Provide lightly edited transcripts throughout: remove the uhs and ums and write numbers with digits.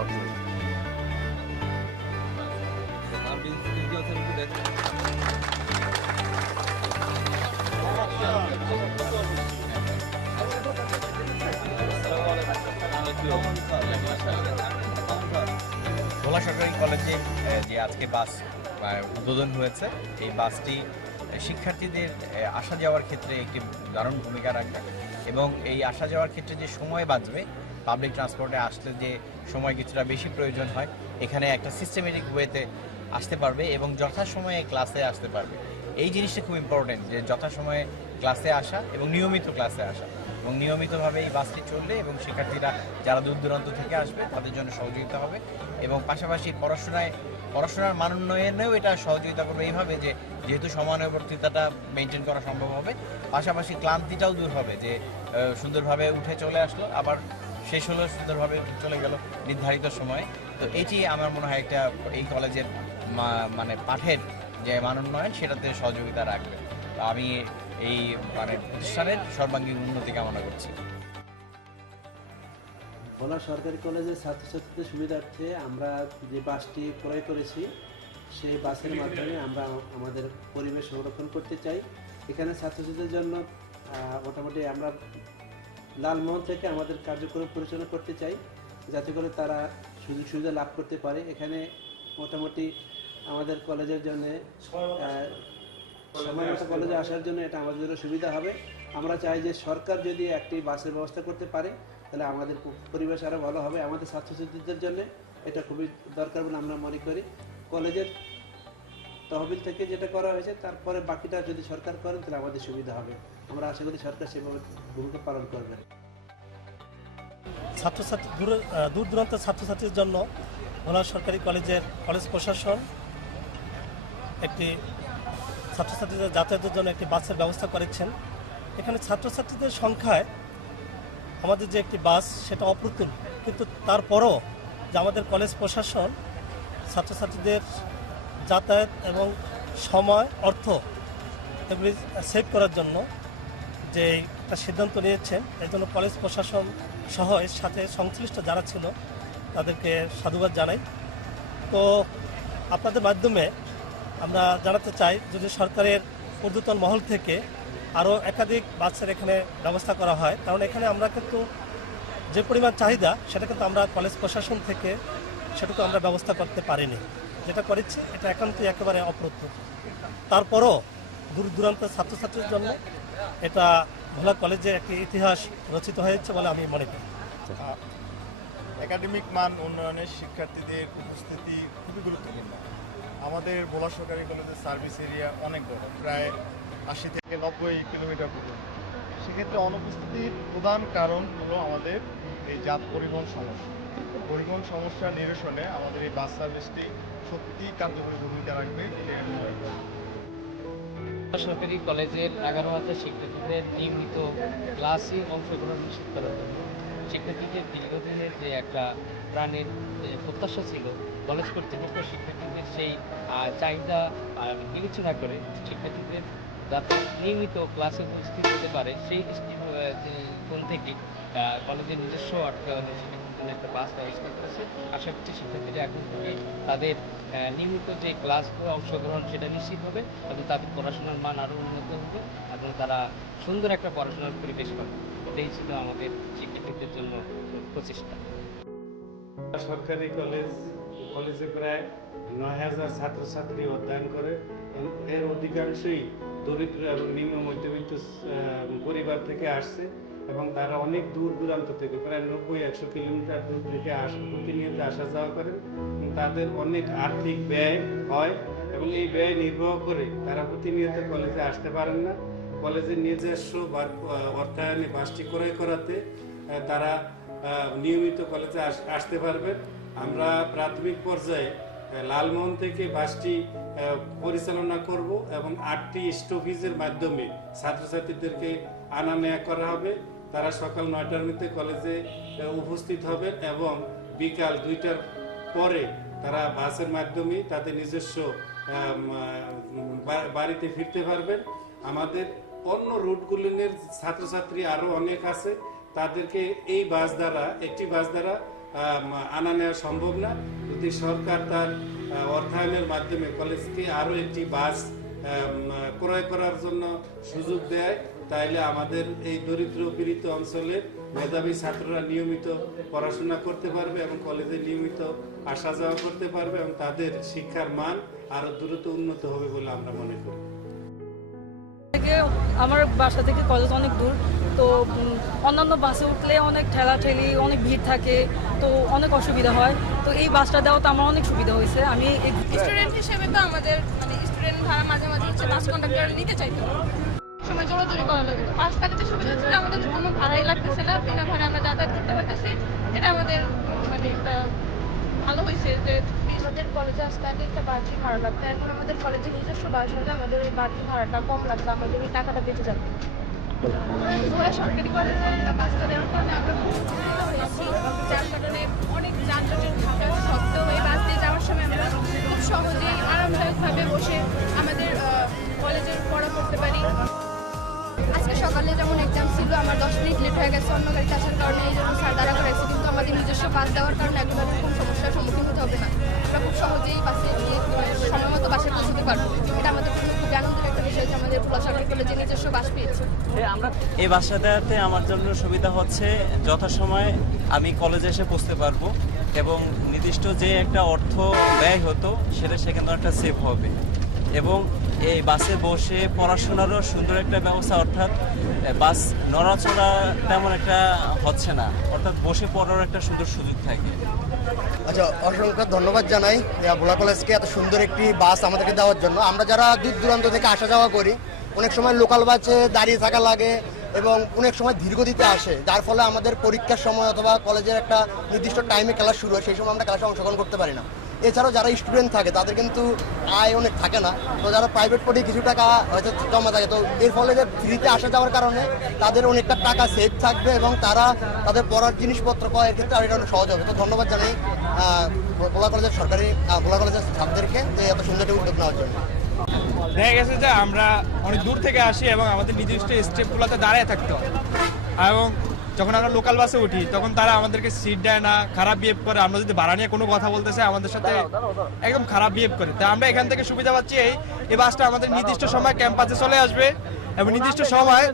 খরচ হয়েছে। ভোলা সরকারি কলেজে যে আজকে বাস উদ্বোধন হয়েছে, এই বাসটি শিক্ষার্থীদের আসা যাওয়ার ক্ষেত্রে একটি দারুণ ভূমিকা রাখবে এবং এই আসা যাওয়ার ক্ষেত্রে যে সময় বাঁচবে, পাবলিক ট্রান্সপোর্টে আসলে যে সময় কিছুটা বেশি প্রয়োজন হয়, এখানে একটা সিস্টেমেটিক ওয়েতে আসতে পারবে এবং যথাসময়ে ক্লাসে আসতে পারবে। এই জিনিসটা খুব ইম্পর্টেন্ট, যে যথাসময়ে ক্লাসে আসা এবং নিয়মিত ক্লাসে আসা, এবং নিয়মিতভাবে এই বাসটি চললে এবং শিক্ষার্থীরা যারা দূর দূরান্ত থেকে আসবে তাদের জন্য সহযোগিতা হবে এবং পাশাপাশি পড়াশোনার মান উন্নয়নেও এটা সহযোগিতা করবে এইভাবে যে যেহেতু সময়ানুবর্তিতাটা মেনটেন করা সম্ভব হবে, পাশাপাশি ক্লান্তিটাও দূর হবে, যে সুন্দরভাবে উঠে চলে আসলো আবার শেষ হলো, সুন্দরভাবে চলে গেল নির্ধারিত সময়ে। তো এটি আমার মনে হয় একটা এই কলেজের মানে পাঠের যে মান উন্নয়ন সেটাতে সহযোগিতা রাখবে। তো আমি এই মানে প্রতিষ্ঠানের সর্বাঙ্গীন উন্নতি কামনা করছি। ভোলা সরকারি কলেজের ছাত্রছাত্রীদের সুবিধার্থে আমরা যে বাসটি ক্রয় করেছি, সেই বাসের মাধ্যমে আমরা আমাদের পরিবেশ সংরক্ষণ করতে চাই। এখানে ছাত্রছাত্রীদের জন্য মোটামুটি আমরা লালমোহন থেকে আমাদের কার্যক্রম পরিচালনা করতে চাই, যাতে করে তারা সুযোগ সুবিধা লাভ করতে পারে। এখানে মোটামুটি আমাদের কলেজের জন্য সময়মতো কলেজে আসার জন্য এটা আমাদের জন্য সুবিধা হবে। আমরা চাই যে সরকার যদি একটি বাসের ব্যবস্থা করতে পারে তাহলে আমাদের পরিবেশ আরও ভালো হবে, আমাদের ছাত্রছাত্রীদের জন্য এটা খুবই দরকার বলে আমরা মনে করি। কলেজের তহবিল থেকে যেটা করা হয়েছে, তারপরে বাকিটা যদি সরকার করেন তাহলে আমাদের সুবিধা হবে। আমরা আশা করি সরকার সেভাবে ভূমিকা পালন করবে। ছাত্রছাত্রী দূর দূরান্ত ছাত্রছাত্রীর জন্য ভোলা সরকারি কলেজের কলেজ প্রশাসন একটি ছাত্রছাত্রীদের যাতায়াতের জন্য একটি বাসের ব্যবস্থা করেছেন। এখানে ছাত্রছাত্রীদের সংখ্যায় আমাদের যে একটি বাস সেটা অপ্রতুল, কিন্তু তারপরও যে আমাদের কলেজ প্রশাসন ছাত্রছাত্রীদের যাতায়াত এবং সময়, অর্থ এগুলি সেভ করার জন্য যে একটা সিদ্ধান্ত নিয়েছেন, এর জন্য কলেজ প্রশাসন সহ এর সাথে সংশ্লিষ্ট যারা ছিল তাদেরকে সাধুবাদ জানাই। তো আপনাদের মাধ্যমে আমরা জানাতে চাই যদি সরকারের ঊর্ধ্বতন মহল থেকে আরও একাধিক বাসের এখানে ব্যবস্থা করা হয়, কারণ এখানে আমরা কিন্তু যে পরিমাণ চাহিদা সেটা কিন্তু আমরা কলেজ প্রশাসন থেকে সেটুকু আমরা ব্যবস্থা করতে পারিনি। যেটা করেছি এটা একান্তই একেবারে অপ্রতুল। তারপরও দূর দূরান্তের ছাত্রছাত্রীর জন্য এটা ভোলা কলেজে একটি ইতিহাস রচিত হয়েছে বলে আমি মনে করি। একাডেমিক মান উন্নয়নে শিক্ষার্থীদের উপস্থিতি খুবই গুরুত্বপূর্ণ। আমাদের ভোলা সরকারি কলেজের সার্ভিস এরিয়া অনেক বড়, প্রায় 80 থেকে 90 কিলোমিটার পর্যন্ত। সেক্ষেত্রে অনুপস্থিতির প্রধান কারণ হলো আমাদের এই পরিবহন সমস্যা। পরিবহন সমস্যা নিরসনে আমাদের এই বাস সার্ভিসটি সত্যি কার্যকরী ভূমিকা রাখবে। সরকারি কলেজের 11,000 শিক্ষার্থীদের নিয়মিত ক্লাসে অংশগ্রহণ নিশ্চিত করার জন্য শিক্ষার্থীদের দীর্ঘদিনের যে একটা প্রাণের প্রত্যাশা ছিল, কলেজ কর্তৃপক্ষ শিক্ষার্থীদের সেই চাহিদা বিবেচনা করে শিক্ষার্থীদের যাতে নিয়মিত ক্লাসে উপস্থিত হতে পারে সেই দৃষ্টিকোণ থেকে কলেজের নিজস্ব অর্থায়নে শিক্ষার্থীদের একটা বাস ব্যবস্থা করেছে। আশা করছি শিক্ষার্থীরা এখন থেকে তাদের নিয়মিত যে ক্লাসগুলো অংশগ্রহণ সেটা নিশ্চিত হবে এবং তাদের পড়াশোনার মান আরও উন্নত হবে এবং তারা সুন্দর একটা পড়াশোনার পরিবেশ পাবে। এটাই ছিল আমাদের শিক্ষার্থীদের জন্য প্রচেষ্টা। সরকারি কলেজে প্রায় 9,000 ছাত্রছাত্রী অধ্যয়ন করে। এর অধিকাংশই দরিদ্র এবং নিম্ন মধ্যবিত্ত পরিবার থেকে আসছে এবং তারা অনেক দূর দূরান্ত থেকে প্রায় 90-100 কিলোমিটার দূর থেকে প্রতিনিয়ত আসা যাওয়া করেন। তাদের অনেক আর্থিক ব্যয় হয় এবং এই ব্যয় নির্বাহ করে তারা প্রতিনিয়ত কলেজে আসতে পারেন না। কলেজের নিজস্ব অর্থায়নে বাসটি ক্রয় করাতে তারা নিয়মিত কলেজে আসতে পারবেন। আমরা প্রাথমিক পর্যায়ে লালমোহন থেকে বাসটি পরিচালনা করব এবং 8টি স্টপেজের মাধ্যমে ছাত্রছাত্রীদেরকে আনা নেওয়া করা হবে। তারা সকাল 9টার মধ্যে কলেজে উপস্থিত হবেন এবং বিকাল 2টার পরে তারা বাসের মাধ্যমে তাদের নিজস্ব বাড়িতে ফিরতে পারবেন। আমাদের অন্য রুটগুলির ছাত্রছাত্রী আরও অনেক আছে, তাদেরকে এই বাস দ্বারা একটি বাস দ্বারা আনা নেওয়া সম্ভব না। যদি সরকার তার অর্থায়নের মাধ্যমে কলেজকে আরও একটি বাস ক্রয় করার জন্য সুযোগ দেয়, তাইলে আমাদের এই দরিদ্র পীড়িত অঞ্চলে মেধাবী ছাত্ররা নিয়মিত পড়াশোনা করতে পারবে এবং কলেজে নিয়মিত আসা যাওয়া করতে পারবে এবং তাদের শিক্ষার মান আরও দ্রুত উন্নত হবে বলে আমরা মনে করি। আমার বাসা থেকে কলেজ অনেক দূর, তো অন্যান্য বাসে উঠলে অনেক ঠেলাঠেলি, অনেক ভিড় থাকে, তো অনেক অসুবিধা হয়। তো এই বাসটা দেওয়া তো আমার অনেক সুবিধা হয়েছে। আমি স্টুডেন্ট হিসেবে তো আমাদের স্টুডেন্ট ভাড়া মাঝে মাঝে হচ্ছে বাস কন্ডাক্টর নিতে চাইতো, সময় জোরাজোরি করা লাগে। বাস থাকতে সুবিধা হচ্ছে আমাদের কোনো ভাড়াই লাগতেছে না, বিনা ভাড়া আমরা যাতায়াত করতে পারতেছি। এটা আমাদের একটা ভালো হয়েছে যে আমাদের কলেজে আসতে আগে একটা বাড়তি ভাড়া লাগতো, এখন আমাদের কলেজে নিজস্ব বাস হলে আমাদের ওই বাড়তি ভাড়াটা কম লাগবে, আমাদের ওই টাকাটা বেঁচে যাবে। সরকারি কলেজে বাসটা দেওয়ার কারণে আমরা খুব উপকৃত হয়েছি, যার কারণে অনেক যানজটের থাকা সত্ত্বেও এই বাস দিয়ে যাওয়ার সময় আমরা খুব সহজেই আরামদায়কভাবে বসে আমাদের কলেজের পড়া করতে পারি। আজকে সকালে যেমন এক্সাম ছিল, আমার 10 মিনিট লেট হয়ে গেছে অন্য গাড়িতে আসার কারণে, এই জন্য স্যার দাঁড়া করেছে, কিন্তু আমাদের নিজস্ব বাস দেওয়ার কারণে এখন আর খুব সমস্যার সম্মুখীন হতে হবে না। আমরা খুব সহজেই বাসে গিয়ে সময় মতো বাসে পৌঁছতে পারবো। এটা আমাদের জন্য খুবই আনন্দের একটা বিষয় যে আমাদের ভোলা সরকারি কলেজে নিজস্ব বাস পেয়েছি। এই বাসা দেওয়াতে আমার জন্য সুবিধা হচ্ছে যথাসময়ে আমি কলেজে এসে পৌঁছতে পারবো এবং নির্দিষ্ট যে একটা অর্থ ব্যয় হতো সেটা সেখানে একটা সেভ হবে এবং এই বাসে বসে পড়াশোনারও সুন্দর একটা ব্যবস্থা, অর্থাৎ বাস নড়াচড়া তেমন একটা হচ্ছে না, অর্থাৎ বসে পড়ার একটা সুন্দর সুযোগ থাকে। আচ্ছা, অসংখ্য ধন্যবাদ জানাই ভোলা কলেজকে এত সুন্দর একটি বাস আমাদেরকে দেওয়ার জন্য। আমরা যারা দূর দূরান্ত থেকে আসা যাওয়া করি, অনেক সময় লোকাল বাসে দাঁড়িয়ে থাকা লাগে এবং অনেক সময় ধীরগতিতে আসে, যার ফলে আমাদের পরীক্ষার সময় অথবা কলেজের একটা নির্দিষ্ট টাইমে ক্লাস শুরু হয়, সেই সময় আমরা ক্লাসে অংশগ্রহণ করতে পারি না। এছাড়াও যারা স্টুডেন্ট থাকে তাদের কিন্তু আয় অনেক থাকে না, তো যারা প্রাইভেট পড়ে কিছু টাকা হয়তো জমা থাকে, তো এর ফলে যে ফ্রিতে আসা যাওয়ার কারণে তাদের অনেকটা টাকা সেভ থাকবে এবং তারা তাদের পড়ার জিনিসপত্র পাওয়ার ক্ষেত্রে আর এটা অনেক সহজ হবে। তো ধন্যবাদ জানাই ভোলা কলেজের ভোলা কলেজের ছাত্রদেরকে এত সুন্দর একটা উদ্যোগ নেওয়ার জন্য। দেখা গেছে যে আমরা অনেক দূর থেকে আসি এবং আমাদের নির্দিষ্ট স্টেপগুলোতে দাঁড়িয়ে থাকতে হয়, এবং যখন আমরা লোকাল বাসে উঠি তখন তারা আমাদেরকে সিট দেয় না, খারাপ বিহেভ করে। আমরা যদি ভাড়া নিয়ে কোনো কথা বলতে চাই আমাদের সাথে একদম খারাপ বিহেভ করে। তাই আমরা এখান থেকে সুবিধা পাচ্ছি এই বাসটা আমাদের নির্দিষ্ট সময় ক্যাম্পাসে চলে আসবে এবং নির্দিষ্ট সময়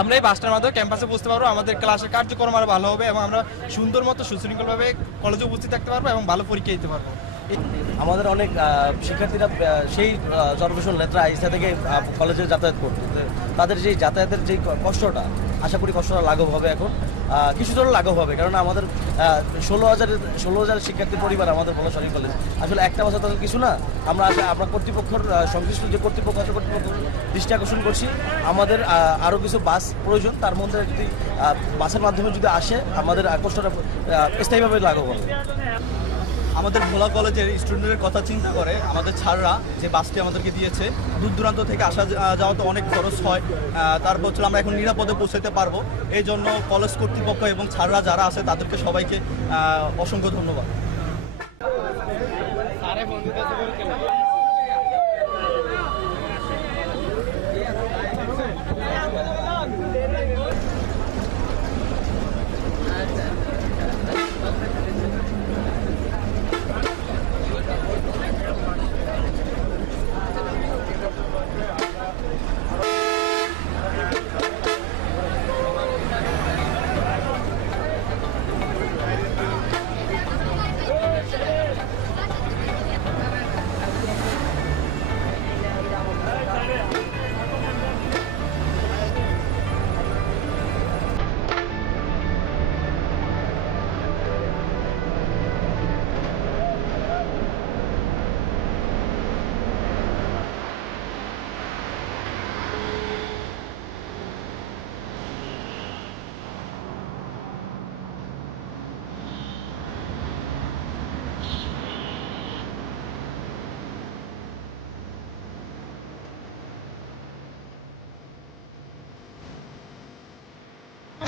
আমরা এই বাসটার মাধ্যমে ক্যাম্পাসে বুঝতে পারবো, আমাদের ক্লাসের কার্যক্রম আরও ভালো হবে এবং আমরা সুন্দর মতো সুশৃঙ্খলভাবে কলেজে উপস্থিত থাকতে পারবো এবং ভালো পরীক্ষা দিতে পারবো। আমাদের অনেক শিক্ষার্থীরা সেই চরপেশন লেত্রা আইসা থেকে কলেজে যাতায়াত করতো, তাদের যেই যাতায়াতের যেই কষ্টটা, আশা করি কষ্টটা লাঘব হবে। এখন কিছুটা লাঘব হবে, কারণ আমাদের 16,000 শিক্ষার্থী পরিবার আমাদের ভোলা সরকারি কলেজ। আসলে একটা বছর তো কিছু না। আমরা কর্তৃপক্ষের সংশ্লিষ্ট যে কর্তৃপক্ষ আছে কর্তৃপক্ষের দৃষ্টি আকর্ষণ করছি, আমাদের আরও কিছু বাস প্রয়োজন, তার মধ্যে যদি বাসের মাধ্যমে যদি আসে আমাদের কষ্টটা স্থায়ীভাবে লাঘব হবে। আমাদের ভোলা কলেজের স্টুডেন্টের কথা চিন্তা করে আমাদের ছাড়রা যে বাসটি আমাদেরকে দিয়েছে, দূর দূরান্ত থেকে আসা যাওয়া তো অনেক খরচ হয়, তারপর হচ্ছে আমরা এখন নিরাপদে পৌঁছাতে পারবো। এই জন্য কলেজ কর্তৃপক্ষ এবং ছাড়রা যারা আছে তাদেরকে সবাইকে অসংখ্য ধন্যবাদ।